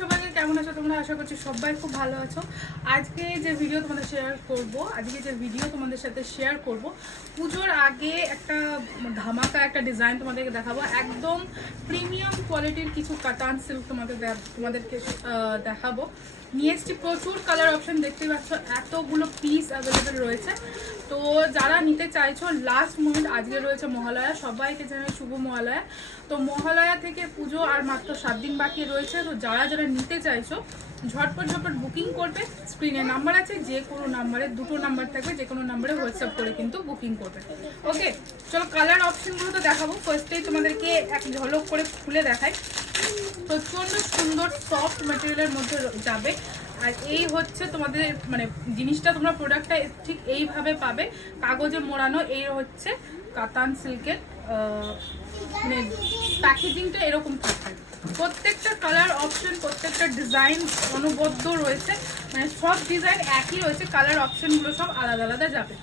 সবাইকে কেমন আছো তোমরা? আশা করছি সবাই খুব ভালো আছো। আজকে যে ভিডিও তোমাদের শেয়ার করব, আজকে যে ভিডিও তোমাদের সাথে শেয়ার করব, পুজোর আগে একটা ধামাকা একটা ডিজাইন তোমাদেরকে দেখাবো। একদম প্রিমিয়াম কোয়ালিটির কিছু কাতান সিল্ক তোমাদের তোমাদেরকে দেখাবো। নিয়ে এসছি প্রচুর কালার অপশন দেখতে পাচ্ছ, এতগুলো পিস অ্যাভেলেবেল রয়েছে। তো যারা নিতে চাইছো লাস্ট মোমেন্ট আজকে রয়েছে মহালয়া, সবাইকে জানাই শুভ মহালয়া। তো মহালয়া থেকে পুজো আর মাত্র সাত দিন বাকি রয়েছে। তো যারা নিতে চাইছো, ঝটপট ঝটপট বুকিং করবে স্ক্রিনে নাম্বার আছে, যে কোনো নাম্বারে দুটো নাম্বার থাকবে, যে কোনো নাম্বারে হোয়াটসঅ্যাপ করে কিন্তু বুকিং করবে। ওকে চলো কালার অপশনগুলো তো দেখাবো। ফার্স্টেই তোমাদেরকে এক ঝলক করে খুলে দেখাই। প্রচণ্ড সুন্দর সফট ম্যাটেরিয়ালের মধ্যে যাবে। আর এই হচ্ছে তোমাদের মানে জিনিসটা তোমরা প্রোডাক্টটা ঠিক এইভাবে পাবে। কাগজে মোড়ানো, এই হচ্ছে কাতান সিল্কের মানে প্যাকেজিংটা এরকম থাকবে। প্রত্যেকটা কালার অপশন প্রত্যেকটা ডিজাইন অনুবদ্ধ রয়েছে। মানে সব ডিজাইন একই রয়েছে কালার অপশনগুলো সব আলাদা আলাদা যাবে।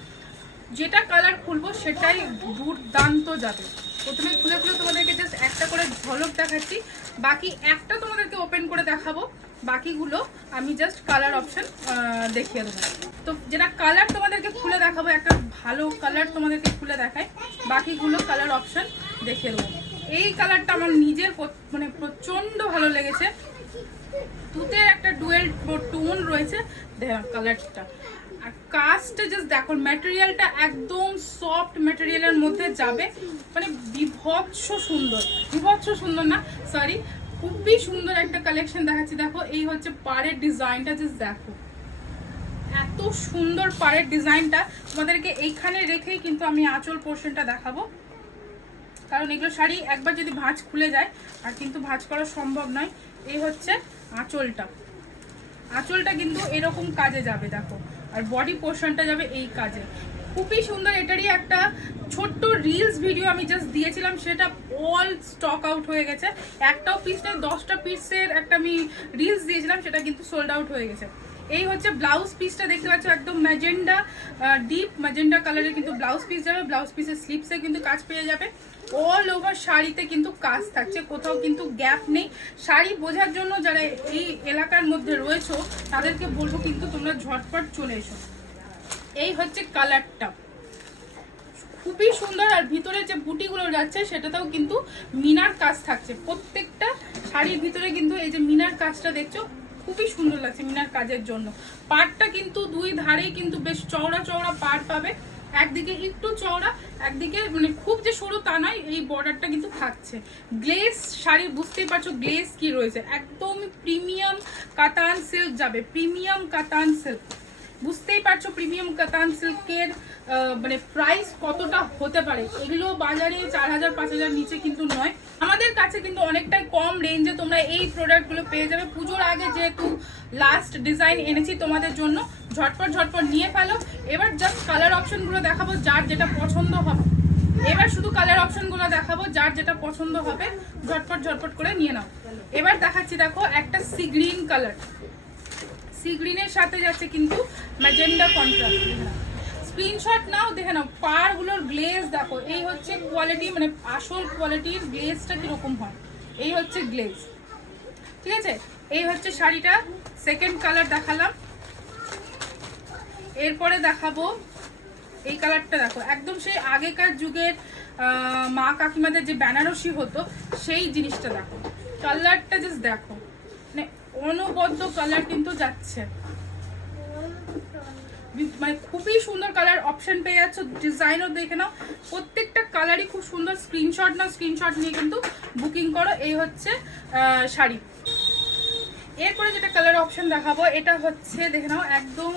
যেটা কালার খুলবো সেটাই দুর্দান্ত যাবে। প্রথমে খুলে খুলে তোমাদেরকে জাস্ট একটা করে ঝলক দেখাচ্ছি। বাকি একটা তোমাদেরকে ওপেন করে দেখাবো। বাকিগুলো আমি জাস্ট কালার অপশন দেখিয়ে দেবো। তো যেটা কালার তোমাদেরকে খুলে দেখাবো, একটা ভালো কালার তোমাদেরকে খুলে দেখায় বাকিগুলো কালার অপশন দেখিয়ে দেবো। এই কালারটা আমার নিজের মানে প্রচণ্ড ভালো লেগেছে। তুতের একটা ডুয়েল টোন রয়েছে। কালারটা। আর কাজটা জাস্ট দেখো ম্যাটেরিয়ালটা একদম সফট ম্যাটেরিয়ালের মধ্যে যাবে। মানে বিভৎস সুন্দর। বিভৎস সুন্দর না? সরি খুবই সুন্দর একটা কালেকশন দেখাচ্ছি। দেখো, এই হচ্ছে পাড়ের ডিজাইনটা জাস্ট দেখো। এত সুন্দর পাড়ের ডিজাইনটা তোমাদেরকে এইখানে রেখেই কিন্তু আমি আঁচল পোর্শনটা দেখাবো। কারণ এগুলো শাড়ি একবার যদি ভাঁজ খুলে যায়, আর কিন্তু ভাঁজ করা সম্ভব নয়। এই হচ্ছে আঁচলটা। আঁচলটা কিন্তু এরকম কাজে যাবে, দেখো। আর বডি পোর্শনটা যাবে এই কাজে। খুবই সুন্দর এটারই একটা ছোট্ট রিলস ভিডিও আমি জাস্ট দিয়েছিলাম, সেটা অল স্টক আউট হয়ে গেছে। একটাও পিস নয়, দশটা পিসের একটা আমি রিলস দিয়েছিলাম, সেটা কিন্তু সোল্ড আউট হয়ে গেছে। এই হচ্ছে ব্লাউজ পিসটা দেখতে পাচ্ছ, একদম ম্যাজেন্ডা ডিপ ম্যাজেন্ডা কালারের কিন্তু ব্লাউজ পিস যাবে। ব্লাউজ পিসের স্লিপসে কিন্তু কাজ পেয়ে যাবে। অল ওভার শাড়িতে কিন্তু কাজ থাকছে, কোথাও কিন্তু গ্যাপ নেই। শাড়ি বোঝার জন্য যারা এই এলাকার মধ্যে রয়েছো, তাদেরকে বলব কিন্তু তোমরা ঝটপট চলে এসো। এই হচ্ছে কালারটা খুবই সুন্দর আর ভিতরে যে বুটিগুলো যাচ্ছে, সেটাতেও কিন্তু মিনার কাজ থাকছে। প্রত্যেকটা শাড়ির ভিতরে কিন্তু এই যে মিনার কাজটা দেখছ খুবই সুন্দর লাগছে মিনার কাজের জন্য। পাটটা কিন্তু দুই ধারেই কিন্তু বেশ চওড়া চওড়া পাট পাবে। একদিকে একটু চওড়া, একদিকে মানে খুব যে সরু তা নয়, এই বর্ডারটা কিন্তু থাকছে। গ্লেস শাড়ি, বুঝতেই পারছ গ্লেস কি রয়েছে? একদম প্রিমিয়াম কাতান সিল্ক যাবে, প্রিমিয়াম কাতান সিল্ক। বুঝতেই পারছ প্রিমিয়াম কাতান সিল্কের মানে প্রাইস কতটা হতে পারে? এগুলো বাজারে চার হাজার, পাঁচ হাজার নিচে কিন্তু নয়। আমাদের কাছে কিন্তু অনেকটাই কম রেঞ্জে তোমরা এই প্রোডাক্টগুলো পেয়ে যাবে। পুজোর আগে যেহেতু লাস্ট ডিজাইন এনেছি তোমাদের জন্য, ঝটপট ঝটপট নিয়ে ফেলো। এবার জাস্ট কালার অপশনগুলো দেখাবো, যার যেটা পছন্দ হবে। এবার শুধু কালার অপশনগুলো দেখাবো, যার যেটা পছন্দ হবে, ঝটপট ঝটপট করে নিয়ে নাও। এবার দেখাচ্ছি, দেখো, একটা সি গ্রিন কালার সি গ্রিনের সাথে যাচ্ছে কিন্তু ম্যাজেন্ডা কন্ট্রাস্ট স্ক্রিনশট নাও, দেখে নাও, পারগুলোর গ্লেজ দেখো, এই হচ্ছে কোয়ালিটি মানে আসল কোয়ালিটির গ্লেজটা কীরকম হয়। এই হচ্ছে গ্লেজ ঠিক আছে? এই হচ্ছে শাড়িটা সেকেন্ড কালার দেখালাম। এরপরে দেখাবো, এই কালারটা দেখো, একদম সেই আগেকার যুগের মা কাকিমাদের যে বেনারসি হতো, সেই জিনিসটা দেখো। কালারটা জাস্ট দেখো। অনবদ্য কালার কিন্তু যাচ্ছে। মানে খুবই সুন্দর কালার অপশন পেয়ে যাচ্ছ ডিজাইনও দেখে নাও। প্রত্যেকটা কালারই খুব সুন্দর স্ক্রিনশট নাও স্ক্রিনশট নিয়ে কিন্তু বুকিং করো। এই হচ্ছে শাড়ি। এরপরে যেটা কালার অপশন দেখাবো, এটা হচ্ছে, দেখে নাও, একদম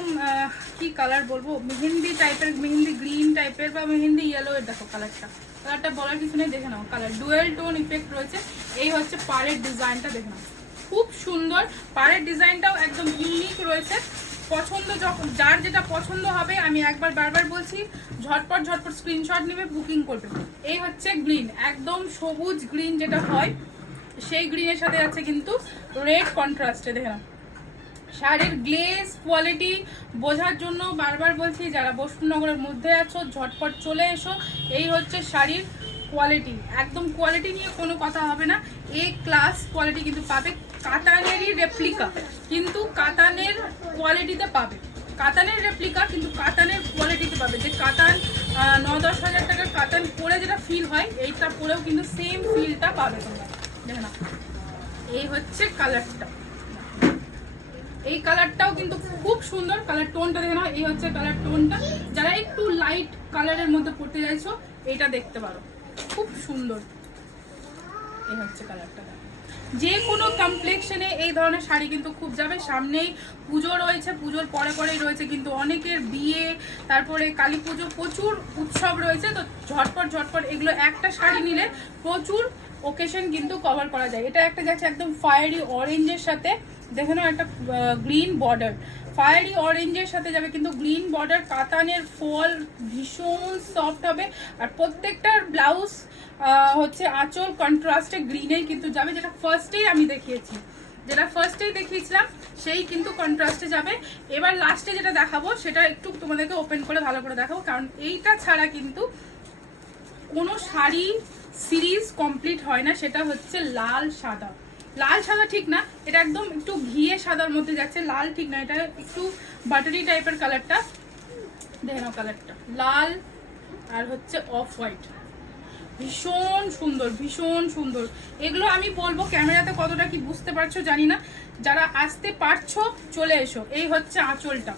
কি কালার বলব? মেহেন্দি টাইপের মেহেন্দি গ্রিন টাইপের বা মেহেন্দি ইয়েলো এর দেখো কালারটা কালারটা বলার কিছু নেই, দেখে নাও কালার ডুয়েল টোন ইফেক্ট রয়েছে। এই হচ্ছে পাড়ের ডিজাইনটা দেখে নাও। খুব সুন্দর। পাড়ের ডিজাইনটাও একদম ইউনিক রয়েছে। পছন্দ যখন, যার যেটা পছন্দ হবে, আমি একবার বারবার বলছি, ঝটপট ঝটপট স্ক্রিনশট নেবে বুকিং করবে। এই হচ্ছে গ্রিন একদম সবুজ গ্রিন যেটা হয়, সেই গ্রিনের সাথে আছে কিন্তু রেড কন্ট্রাস্টে দেখে নাও শাড়ির গ্লেজ কোয়ালিটি বোঝার জন্য বারবার বলছি, যারা বসুনগরের মধ্যে আছো, ঝটপট চলে এসো। এই হচ্ছে শাড়ির কোয়ালিটি একদম কোয়ালিটি নিয়ে কোনো কথা হবে না। এ ক্লাস কোয়ালিটি কিন্তু পাবে। কাতানেরই রেপ্লিকা কিন্তু কাতানের কোয়ালিটিতে পাবে। কাতানের রেপ্লিকা কিন্তু কাতানের কোয়ালিটিতে পাবে। যে কাতান ন দশ হাজার টাকার কাতান পরে যেটা ফিল হয়, এইটা পরেও কিন্তু সেম ফিলটা পাবে তোমরা। দেখে না এই হচ্ছে কালারটা এই কালারটাও কিন্তু খুব সুন্দর। কালার টোনটা দেখে নাও। এই হচ্ছে কালার টোনটা যারা একটু লাইট কালারের মধ্যে পড়তে চাইছো, এটা দেখতে পারো। খুব সুন্দর। এই হচ্ছে কালারটা যে কোনো কমপ্লেকশনে এই ধরনের শাড়ি কিন্তু খুব যাবে। সামনেই পুজো রয়েছে, পুজোর পরে পরেই রয়েছে কিন্তু অনেকের বিয়ে, তারপরে কালী পুজো, প্রচুর উৎসব রয়েছে। তো ঝটপট ঝটপট এগুলো একটা শাড়ি নিলে প্রচুর ওকেশন কিন্তু কভার করা যায়। এটা একটা যাচ্ছে একদম ফায়ারি অরেঞ্জের সাথে দেখে নাও, একটা গ্রিন বর্ডার ফায়ারি অরেঞ্জের সাথে যাবে, কিন্তু গ্রিন বর্ডার কাতানের ফল ভীষণ সফট হবে। আর প্রত্যেকটার ব্লাউজ হচ্ছে আঁচল কন্ট্রাস্টে গ্রিনেই কিন্তু যাবে, যেটা ফার্স্টেই আমি দেখিয়েছি। যেটা ফার্স্টেই দেখিয়েছিলাম, সেই কিন্তু কন্ট্রাস্টে যাবে। এবার লাস্টে যেটা দেখাবো, সেটা একটু তোমাদেরকে ওপেন করে ভালো করে দেখাবো, কারণ এইটা ছাড়া কিন্তু কোনো শাড়ি সিরিজ কমপ্লিট হয় না, সেটা হচ্ছে লাল সাদা। লাল সাদা ঠিক না, এটা একদম একটু ঘিয়ে সাদার মধ্যে যাচ্ছে, লাল ঠিক না, এটা একটু বাটারি টাইপের কালারটা দেখে কালারটা লাল আর হচ্ছে অফ হোয়াইট ভীষণ সুন্দর ভীষণ সুন্দর। এগুলো আমি বলব ক্যামেরাতে কতটা কি বুঝতে পারছ জানি না। যারা আসতে পারছ, চলে এসো। এই হচ্ছে আঁচলটা।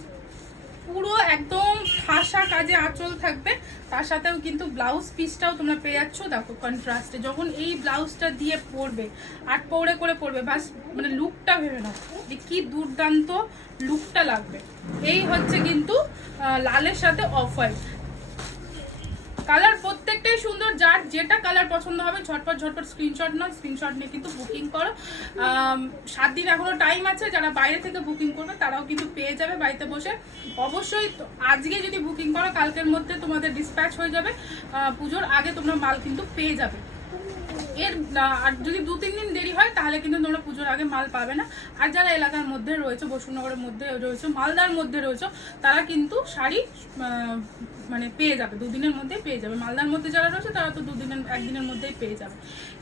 পুরো একদম ফাঁসা কাজে আঁচল থাকবে। তার সাথেও কিন্তু ব্লাউজ পিসটাও তোমরা পেয়ে যাচ্ছ। দেখো কন্ট্রাস্টে যখন এই ব্লাউজটা দিয়ে পরবে আট পৌড়ে করে পরবে, বাস মানে লুকটা ভেবে নাও। যে কি দুর্দান্ত লুকটা লাগবে। এই হচ্ছে কিন্তু লালের সাথে অফ হোয়াইট কালার প্রত্যেকটাই সুন্দর, যার যেটা কালার পছন্দ হবে, ঝটপট ঝটপট স্ক্রিনশট নাও স্ক্রিনশট নিয়ে কিন্তু বুকিং করো। সাত দিন এখনও টাইম আছে, যারা বাইরে থেকে বুকিং করবে, তারাও কিন্তু পেয়ে যাবে বাড়িতে বসে। অবশ্যই আজকে যদি বুকিং করো, কালকের মধ্যে তোমাদের ডিসপ্যাচ হয়ে যাবে। পুজোর আগে তোমরা মাল কিন্তু পেয়ে যাবে। এর আর যদি দু, তিন দিন দেরি হয়, তাহলে কিন্তু তোমরা পুজোর আগে মাল পাবে না। আর যারা এলাকার মধ্যে রয়েছে, বসুনগরের মধ্যে রয়েছে, মালদার মধ্যে রয়েছে, তারা কিন্তু শাড়ি মানে পেয়ে যাবে দুদিনের মধ্যেই পেয়ে যাবে। মালদার মধ্যে যারা রয়েছে, তারা তো দুদিনের একদিনের মধ্যেই পেয়ে যাবে।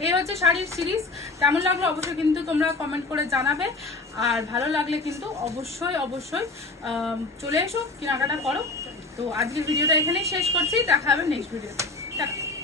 এই হচ্ছে শাড়ির সিরিজ কেমন লাগল অবশ্যই কিন্তু তোমরা কমেন্ট করে জানাবে। আর ভালো লাগলে কিন্তু অবশ্যই অবশ্যই চলে এসো, কেনাকাটা করো। তো আজকের ভিডিওটা এখানেই শেষ করছি। দেখা হবে নেক্সট ভিডিওতে টাটা।